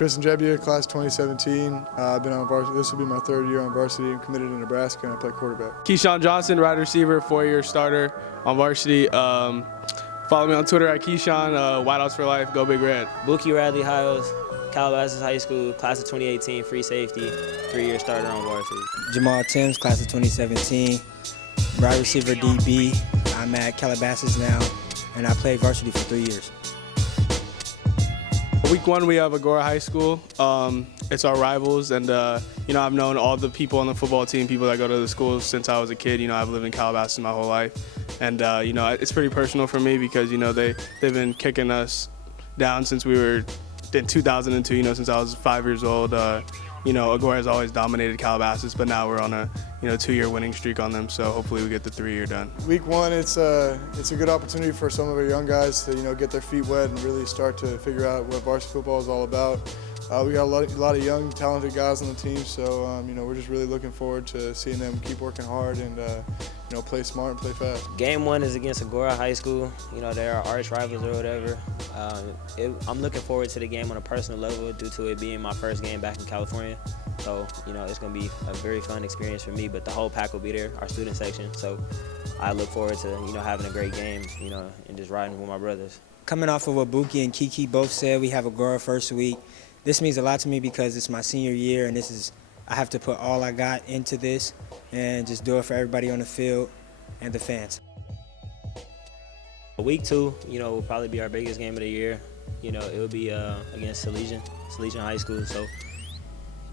Tristan Gebbia, class 2017. I've been on varsity. This will be my 3rd year on varsity. I'm committed to Nebraska, and I play quarterback. Keyshawn Johnson, wide receiver, 4-year starter on varsity. Follow me on Twitter at Keyshawn, Whiteouts for Life, Go Big Red. Radley-Hiles, Calabasas High School, class of 2018, free safety, 3-year starter on varsity. Jamal, class of 2017, wide receiver DB. I'm at Calabasas now, and I played varsity for 3 years. Week 1, we have Agora High School. It's our rivals, and I've known all the people on the football team, people that go to the school since I was a kid. I've lived in Calabasas my whole life, and it's pretty personal for me because they've been kicking us down since we were in 2002. Since I was 5 years old. Agora has always dominated Calabasas, but now we're on a 2-year winning streak on them. So hopefully we get the 3-year done. Week 1, it's a good opportunity for some of our young guys to get their feet wet and really start to figure out what varsity football is all about. We got a lot of young, talented guys on the team, so we're just really looking forward to seeing them keep working hard and play smart and play fast. Game 1 is against Agora High School. They're our arch rivals or whatever. I'm looking forward to the game on a personal level due to it being my first game back in California. So it's going to be a very fun experience for me. But the whole pack will be there, our student section. So I look forward to having a great game, and just riding with my brothers. Coming off of what Buki and Kiki both said, we have Agora first week. This means a lot to me because it's my senior year, and I have to put all I got into this and just do it for everybody on the field and the fans. Week 2, will probably be our biggest game of the year. It will be against Salesian High School. So,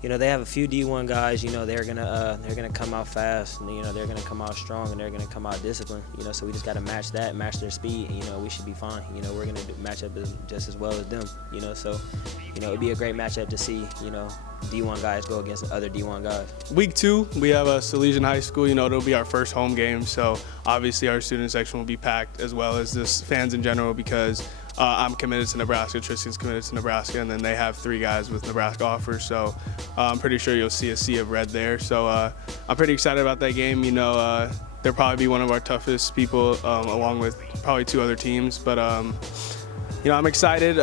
they have a few D1 guys. They're gonna come out fast. And, they're gonna come out strong, and they're gonna come out disciplined. So we just gotta match their speed. And, we should be fine. We're gonna match up just as well as them. So, it'd be a great matchup to see. D1 guys go against other D1 guys. Week 2, we have Salesian High School. It'll be our first home game, so obviously our student section will be packed as well as just fans in general because I'm committed to Nebraska, Tristan's committed to Nebraska, and then they have 3 guys with Nebraska offers, so I'm pretty sure you'll see a sea of red there. So I'm pretty excited about that game. They'll probably be one of our toughest people along with probably 2 other teams, but I'm excited,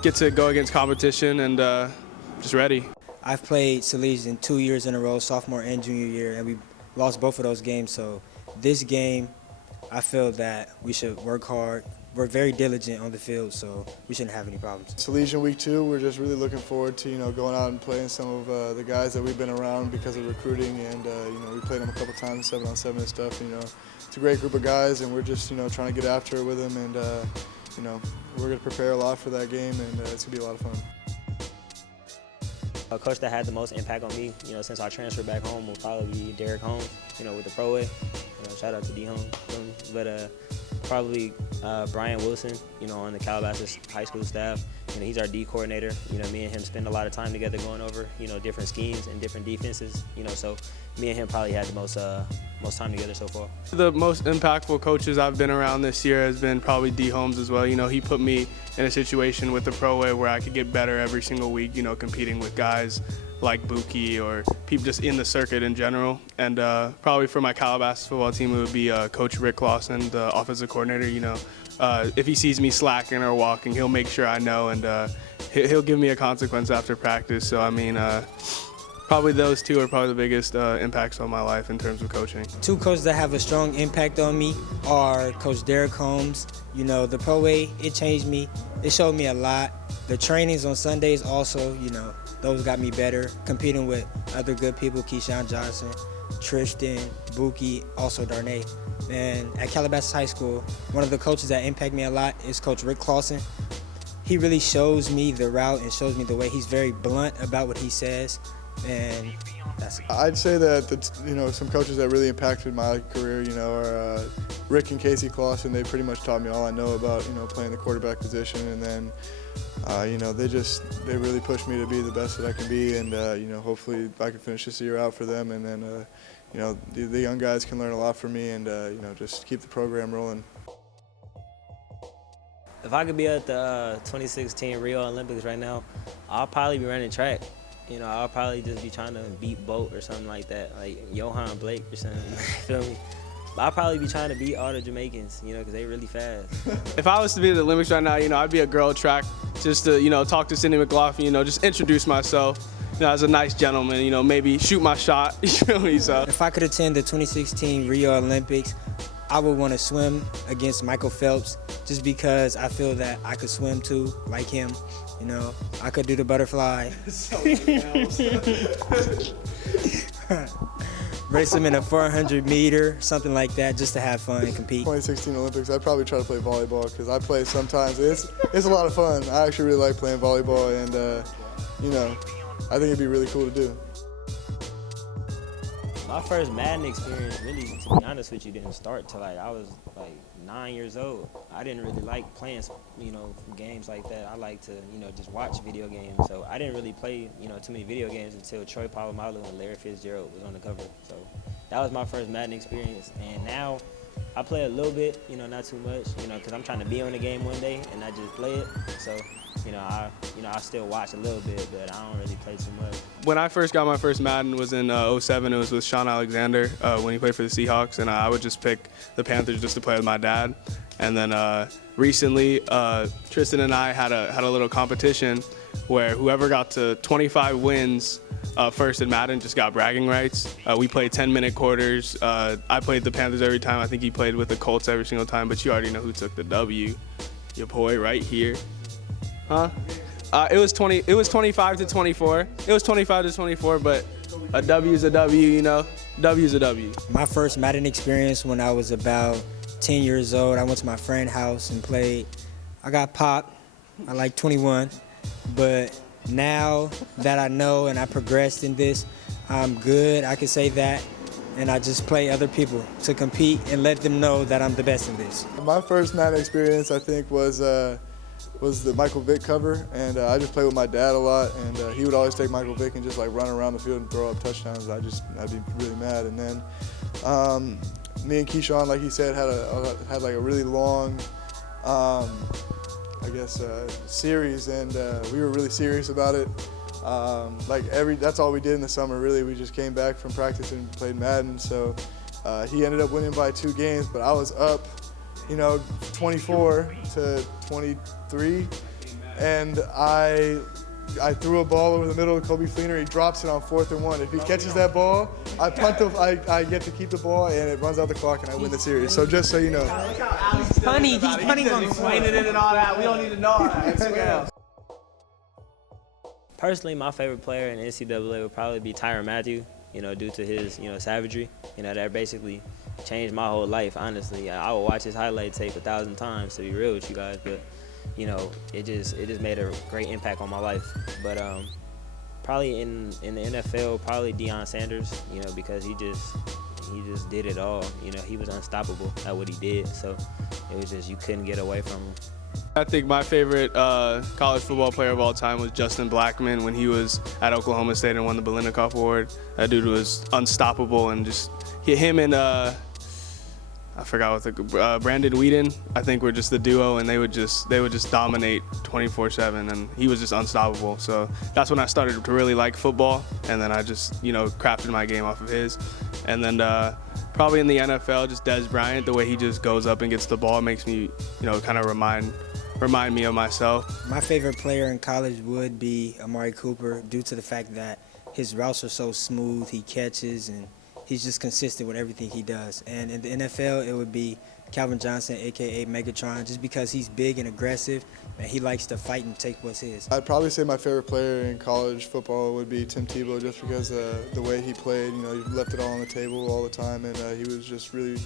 get to go against competition and just ready. I've played Salesian 2 years in a row, sophomore and junior year, and we lost both of those games. So this game, I feel that we should work hard. We're very diligent on the field, so we shouldn't have any problems. Salesian week 2, we're just really looking forward to going out and playing some of the guys that we've been around because of recruiting, and we played them a couple times, 7-on-7 and stuff. It's a great group of guys, and we're just trying to get after it with them, and we're going to prepare a lot for that game, and it's going to be a lot of fun. A coach that had the most impact on me, since I transferred back home will probably be Derek Holmes, with the Pro Way. Shout out to D Holmes. But probably Brian Wilson, on the Calabasas High School staff. He's our D coordinator. Me and him spend a lot of time together going over, different schemes and different defenses. So me and him probably had the most time together so far. The most impactful coaches I've been around this year has been probably D Holmes as well. He put me in a situation with the Pro Way where I could get better every single week, competing with guys like Buki or people just in the circuit in general. And probably for my Calabasas football team, it would be Coach Rick Clausen, the offensive coordinator. If he sees me slacking or walking, he'll make sure I know, and he'll give me a consequence after practice. So, probably those 2 are probably the biggest impacts on my life in terms of coaching. 2 coaches that have a strong impact on me are Coach Derek Holmes. The Pro Way, it changed me. It showed me a lot. The trainings on Sundays also, those got me better. Competing with other good people, Keyshawn Johnson, Tristan, Buki, also Darnay. And at Calabasas High School, one of the coaches that impact me a lot is Coach Rick Clausen. He really shows me the route and shows me the way. He's very blunt about what he says, and that's it. I'd say that some coaches that really impacted my career, are Rick and Casey Clausen. They pretty much taught me all I know about playing the quarterback position, and then they really pushed me to be the best that I can be, and hopefully I can finish this year out for them, and then the young guys can learn a lot from me, and just keep the program rolling. If I could be at the 2016 Rio Olympics right now, I'll probably be running track. I'll probably just be trying to beat Bolt or something like that, like Johan Blake or something. Feel me? I'll probably be trying to beat all the Jamaicans, because they really fast. If I was to be at the Olympics right now, I'd be a girl track just to, talk to Cindy McLaughlin, just introduce myself, as a nice gentleman, maybe shoot my shot, you feel me? So If I could attend the 2016 Rio Olympics, I would want to swim against Michael Phelps just because I feel that I could swim too, like him. I could do the butterfly. Race him in a 400 meter, something like that, just to have fun and compete. 2016 Olympics, I'd probably try to play volleyball because I play sometimes. It's a lot of fun. I actually really like playing volleyball, and I think it'd be really cool to do. My first Madden experience, really, to be honest with you, didn't start till I was 9 years old. I didn't really like playing, games like that. I like to, just watch video games. So I didn't really play, too many video games until Troy Polamalu and Larry Fitzgerald was on the cover. So that was my first Madden experience. And now I play a little bit, not too much, because I'm trying to be on the game one day and not just play it. So, I still watch a little bit, but I don't really play too much. when I first got my first Madden was in '07. It was with Sean Alexander when he played for the Seahawks, and I would just pick the Panthers just to play with my dad. And then recently, Tristan and I had a little competition where whoever got to 25 wins first in Madden just got bragging rights. We played 10-minute quarters. I played the Panthers every time. I think he played with the Colts every single time, but you already know who took the W. Your boy right here. Huh? It was 25 to 24. It was 25 to 24, but a W is a W, W is a W. My first Madden experience when I was about 10 years old, I went to my friend's house and played. I got popped. I like 21, but now that I know and I progressed in this, I'm good. I can say that, and I just play other people to compete and let them know that I'm the best in this. My first Madden experience, I think, was the Michael Vick cover, and I just played with my dad a lot, and he would always take Michael Vick and just run around the field and throw up touchdowns. I'd be really mad. And then me and Keyshawn, like he said, had a really long, series, and we were really serious about it. That's all we did in the summer, really. We just came back from practice and played Madden. So he ended up winning by 2 games, but I was up, 24 to 23, and I threw a ball over the middle of Kobe Fleener. He drops it on 4th and 1. If he catches that ball, I punt. I get to keep the ball, and it runs out the clock, and I win the series. So just so you know. He's punting on Explaining it and all that. We don't need to know all that. Personally, my favorite player in the NCAA would probably be Tyrann Mathieu, due to his, savagery. That basically changed my whole life, honestly. I would watch his highlight tape 1,000 times, to be real with you guys, but, it just made a great impact on my life. But probably in the NFL, probably Deion Sanders, because he just did it all. He was unstoppable at what he did, so it was just, you couldn't get away from him. I think my favorite college football player of all time was Justin Blackmon when he was at Oklahoma State and won the Biletnikoff Award. That dude was unstoppable, and just him and I forgot what the Brandon Whedon, I think, were just the duo, and they would just dominate 24/7, and he was just unstoppable. So that's when I started to really like football, and then I just crafted my game off of his. And then probably in the NFL, just Dez Bryant, the way he just goes up and gets the ball makes me kind of remind me of myself. My favorite player in college would be Amari Cooper, due to the fact that his routes are so smooth, he catches, and he's just consistent with everything he does. And in the NFL, it would be Calvin Johnson, a.k.a. Megatron, just because he's big and aggressive, and he likes to fight and take what's his. I'd probably say my favorite player in college football would be Tim Tebow, just because the way he played. He left it all on the table all the time, and he was just really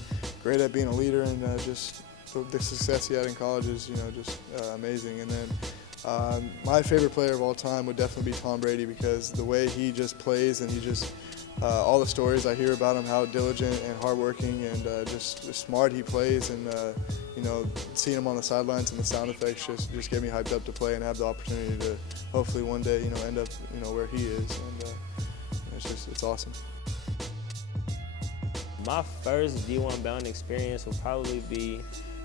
great at being a leader, and just the success he had in college is just amazing. And then my favorite player of all time would definitely be Tom Brady, because the way he just plays, and he just all the stories I hear about him, how diligent and hardworking and just smart he plays, and seeing him on the sidelines and the sound effects just get me hyped up to play and have the opportunity to hopefully one day end up where he is, and it's awesome. My first D1 bound experience will probably be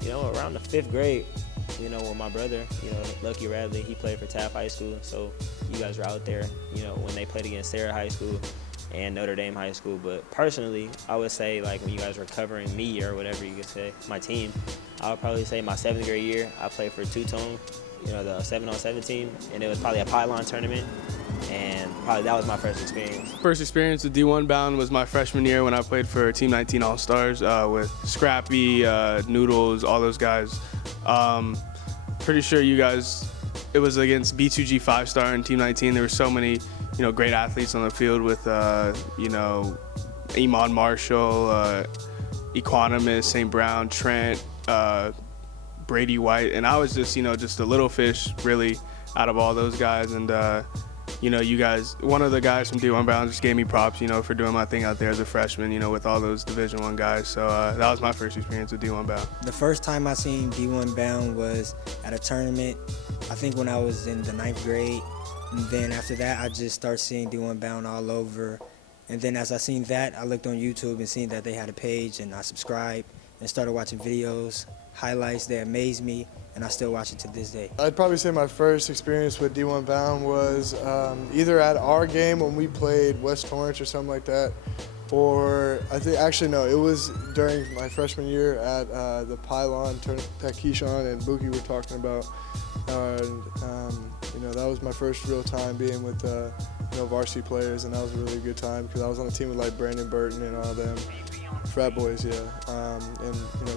around the 5th grade. With my brother, Lucky Radley, he played for Taft High School, so you guys were out there, when they played against Sarah High School and Notre Dame High School. But personally, I would say, when you guys were covering me, or whatever you could say, my team, I would probably say my 7th grade year, I played for Two-Tone, the 7-on-7 team, and it was probably a pylon tournament, and probably that was my first experience. First experience with D1 Bound was my freshman year when I played for Team 19 All-Stars with Scrappy, Noodles, all those guys. Pretty sure you guys, it was against B2G 5-star and Team 19. There were so many, great athletes on the field with, Iman Marshall, Equanimous, St. Brown, Trent, Brady White, and I was just, just a little fish, really, out of all those guys. And, you guys, one of the guys from D1 Bound just gave me props, for doing my thing out there as a freshman, with all those Division I guys. So that was my first experience with D1 Bound. The first time I seen D1 Bound was at a tournament, I think when I was in the 9th grade. And then after that, I just started seeing D1 Bound all over. And then as I seen that, I looked on YouTube and seen that they had a page, and I subscribed and started watching videos, highlights that amazed me, and I still watch it to this day. I'd probably say my first experience with D1 Bound was either at our game when we played West Torrance or something like that, or it was during my freshman year at the pylon tournament that Keyshawn and Buki were talking about. That was my first real time being with varsity players, and that was a really good time because I was on a team with like Brandon Burton and all them frat boys, yeah.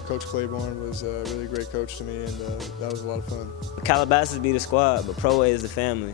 Coach Claiborne was a really great coach to me, and that was a lot of fun. Calabasas be the squad, but Pro A is the family.